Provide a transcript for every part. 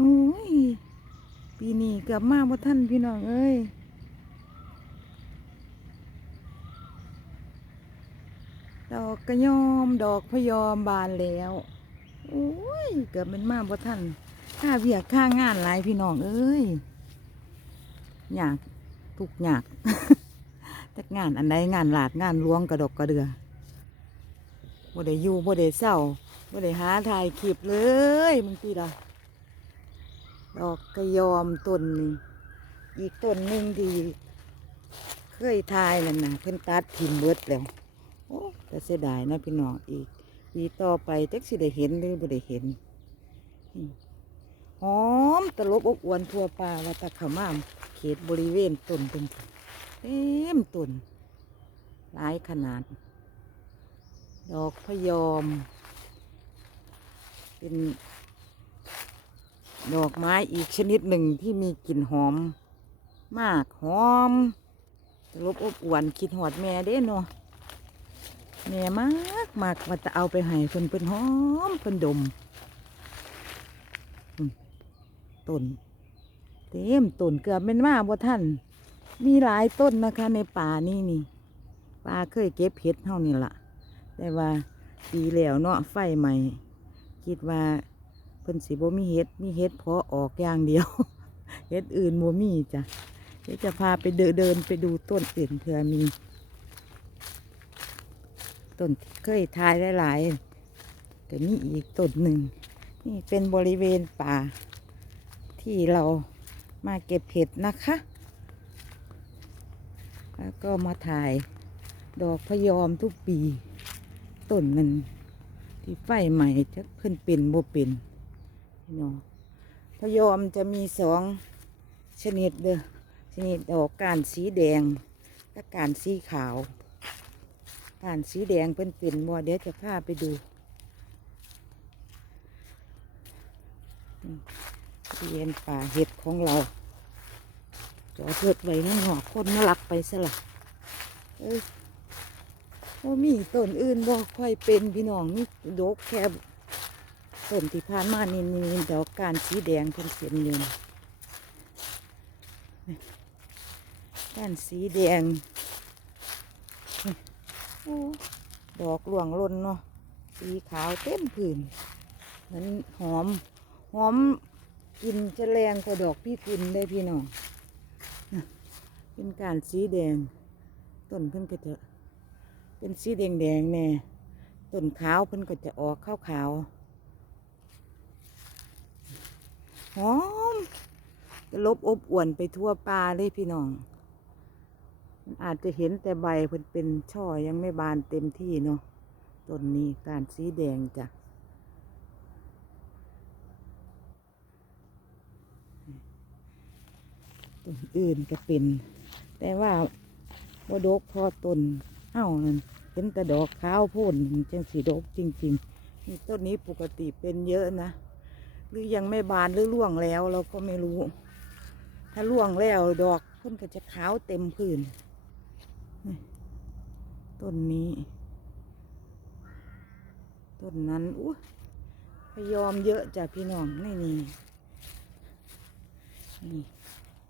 โอ้ยปีนี้เกือบมาบ่ท่านพี่น้องเอ้ยดอกกระยอมดอกพยอมบานแล้วโอ้ยเกือบเป็นมาบ่ท่านค่าเวียกค่างานหลายพี่น้องเอ้ยอยากทุกอยากแต่งานอันใดงานหลาดงานหลวงกระดกกระเดือบ่ได้อยู่บ่ได้เศร้าบ่ได้หาถ่ายคลิปเลยมึงตีละ ดอกกระยอมต้นนี้อีกต้นหนึ่งที่เคยถ่ายนั่นนะเพิ่นตัดทิมเบิดแล้วโอ้แต่เสียดายนะพี่น้องอีกปีต่อไปจักสิได้เห็นหรือบ่ได้เห็นหอมตลบอบอวนทั่วป่าว่าตะขาวมามเขตบริเวณต้นเป็นเต็มต้นหลายขนาด ดอกพยอม เป็น ดอกไม้อีกชนิดหนึ่งที่มีกลิ่นหอม มากหอมตลบอบอวนคิดหอดแม่เด้เนาะแม่มากมากว่าจะเอาไปให้เพิ่นเพิ่นหอมเพิ่นดมต้นเต็มต้นเกือบเป็นว่าบ่ท่าน มีหลายต้นนะคะ ในป่านี่นี่ป่าเคยเก็บเห็ดเท่านี่ล่ะแต่ว่าปีแล้วเนาะไฟใหม่ คิดว่า พิ่นสิบ่มีเห็ดมีเห็ดเพาะออกอย่างเดียวเห็ดอื่นบ่มีจ้ะเดี๋ยวจะพาไปเดินเดินไปดูต้นอื่นเผื่อมี ต้นเคยทายหลายๆก็มีอีกต้นหนึ่งนี่เป็นบริเวณป่า ที่เรามาเก็บเห็ดนะคะ แล้วก็มาถ่ายดอกพยอมทุกปี ต้นมันที่ไฟใหม่จะเพิ่นเป็นบ่เป็น พี่น้องพยอมจะมีสองชนิดเด้อชนิดดอกก้านสีแดงและก้านสีขาวผ่านสีแดงเป็นเป็นบ่เดี๋ยวจะพาไปดูเรียนป่าเห็ดของเราจอดรถไว้นั่งหอคนมาลักไปซะละเอ้ยบ่มีต้นอื่นบ่ค่อยเป็นพี่น้องนี่ดกแค่ ต้นที่ผ่านมานี่นี่ดอกการสีแดงเป็นเสียนเงินการสีแดงดอกหลวงลนเนาะสีขาวเต็มผืนมันหอม หอมกลินจะแรงกว่าดอกพี่กุลได้พี่น้องเป็นการสีแดง ต้นเพิ่นก็จะเป็นสีแดงแดงแน่ต้นขาวเพิ่นก็จะออกขาวขาวๆ หอมจะลบอบอวนไปทั่วป่าเลยพี่น้องมันอาจจะเห็นแต่ใบเพิ่นเป็นช่อยังไม่บานเต็มที่เนาะต้นนี้การสีแดงจ้ะต้นอื่นก็เป็น แต่ว่าบ่ดกพอต้นเอ้านั่นเห็นแต่ดอกขาวพ่นจังสีดกจริงๆต้นนี้ปกติเป็นเยอะนะ หรือยังไม่บานหรือร่วงแล้วเราก็ไม่รู้ ถ้าร่วงแล้วดอกเพิ่นก็จะขาวเต็มพื้นต้นนี้ต้นนั้นอู้พยอมเยอะจ้ะพี่น้องนี่นี่นี่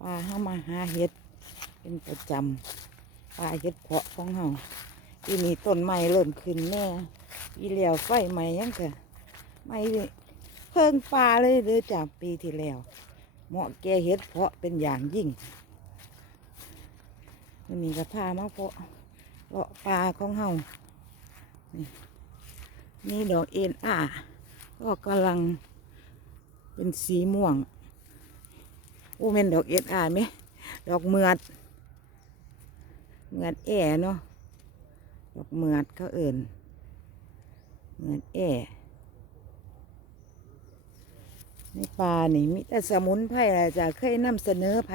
ปลาเข้ามาหาเห็ด เป็นประจำปลาเห็ดเพาะของเฮาปีนี้ต้นไม้เริ่มขึ้นแน่ปีแล้วไฟใหมยังกะไม่ เพิ่งปลาเลยเด้อจากปีที่แล้ว เหมาะแก่เห็ดเพาะเป็นอย่างยิ่งวันนี้ก็พามาเพาะเลาะปลาของเฮานี่นี่ดอกเอ็นอ่าก็กำลังเป็นสีม่วงโอ้เป็นดอกเอ็นอ่าไหมดอกเมือด เมือดแอ่เนาะดอกเมือดเขาเอิ่นเมือดแอ่ ในป่านี่มีแต่สมุนไพรจะเคยนำเสนอไผ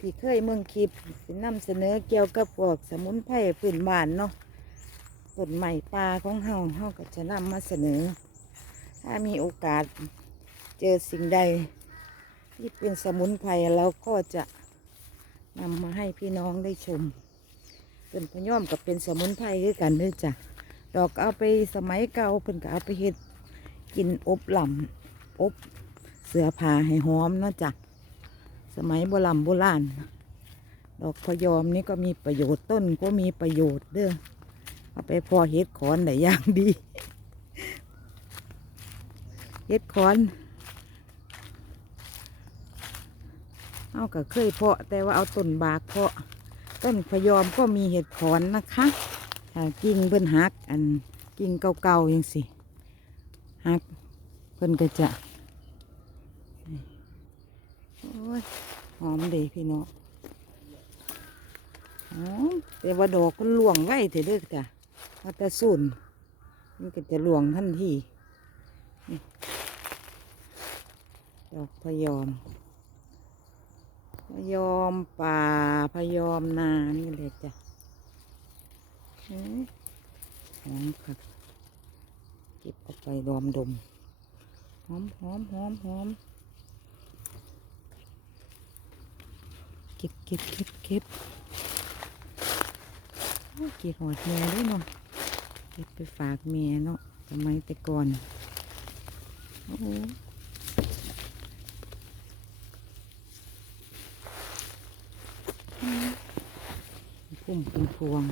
ที่เคยเมืองคลิปสินำเสนอเกี่ยวกับพวกสมุนไพรพื้นบ้านเนาะต้นใหม่ป่าของเฮาเฮาก็จะนำมาเสนอ ถ้ามีโอกาสเจอสิ่งใด ที่เป็นสมุนไพรเราก็จะนำมาให้พี่น้องได้ชมเป็นพย่อมกับเป็นสมุนไพรด้วยกันเด้วยจ้ะดอกเอาไปสมัยเก่าเพิ่นก็เอาไปเฮ็ดกินอบหล่ำอบ เสื้อผ้าให้หอมเนาะจ้ะสมัยโบราณโบราณดอกพยอมนี่ก็มีประโยชน์ต้นก็มีประโยชน์เด้อเอาไปพอเฮ็ดขอนได้อย่างดีเฮ็ดขอนเอาก็เคยเพาะแต่ว่าเอาต้นบากเพาะ ต้นพยอมก็มีเห็ดขอนนะคะกิ่งเพิ่นหักอันกิ่งเก่าๆยังสิหักเพิ่นก็จะโอ้ ยหอมดีพี่น้องหอแต่ว่าดอกมันหลวงไว้เถอะเด้อจ้ะว่าแต่สูนมันก็จะหลวงทันทีดอกพยอม พยอมป่าพยอมนานี่เลยจ้ะหอมค่ะเก็บเอาไปดอมดมหอมหอมหอมหอม เก็บเก็บเก็บเก็บโอ้เก็บหอดแม่ด้วยเนาะเก็บไปฝากแม่เนาะทำไมแต่ก่อนโอ้พุ่มเป็นพวง